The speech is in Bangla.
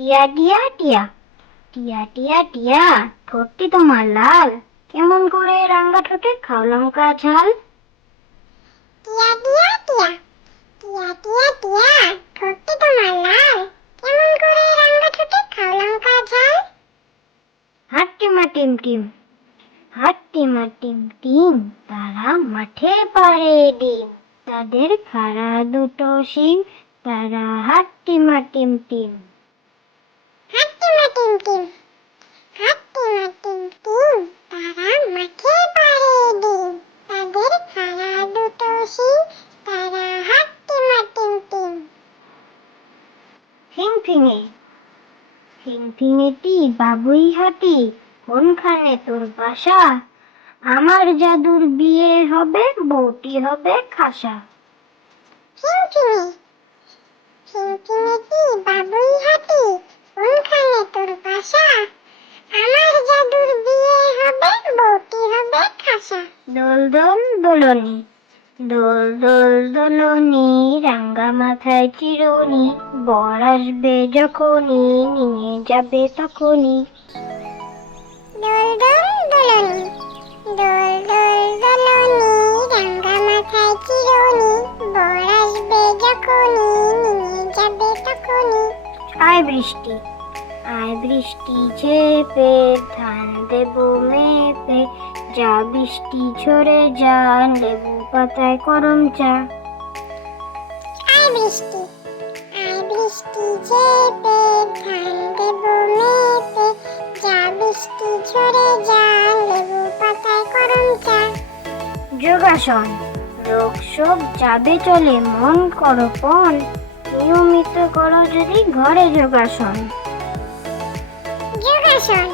টিয়া টিয়া টিয়া টিয়া টিয়া টিয়া, ঠোঁটটি তোমার লাল, কেমন করে রাঙা ঠোঁটে খাও লঙ্কা ঝাল? টিয়া টিয়া টিয়া টিয়া টিয়া টিয়া, ঠোঁটটি তোমার লাল, কেমন করে রাঙা ঠোঁটে খাও লঙ্কা ঝাল? হাট্টিমা টিম টিম, হাট্টিমা টিম টিম, তারা মাঠে পাড়ে ডিম, তাদের খাড়া দুটো শিং, তারা হাট্টিমা টিম টিম। হাট্টিমা টিম টিম, হাট্টিমা টিম টিম, তারা মাঠে পাড়ে ডিম, তাদের খাড়া দুটো শিং, তারা হাট্টিমা টিম টিম। ফিংফিঙে, ফিংফিঙেটি বাবুই হাতি, কোনখানে তোর বাসা? আমার জাদুর বিয়ে হবে, বউটি হবে খাসা। ফিংফিঙে, ফিংফিঙেটি বাবুই হাতি, কোনখানে তোর বাসা? আমার জাদুর বিয়ে হবে, বউটি হবে খাসা। দোল দোল দোলনি, দোল দোল দোলনি, রাঙ্গা মাথায় চিরুনি, বর আসবে যখনই, নিয়ে যাবে তখনই। দোল দোল দোলনি, দোল দোল দোলনি, রাঙা মাথায় চিরুনি, বর আসবে যখনই, নিয়ে যাবে তখনই। আয় বৃষ্টি, আয় বৃষ্টি ঝেপে, ধান দেবো মেপে, যা বৃষ্টি ঝরে যা, লেবু পাতায় করম চা। আয় বৃষ্টি, আয় বৃষ্টি ঝেপে, ধান দেবো মেপে, যা বৃষ্টি ঝরে যা, লেবু পাতায় করম চা। যোগাসন, রোগ শোক যাবে চলে, মন করো পণ, নিয়মিত করো যদি ঘরে যোগাসন। যোগাসন,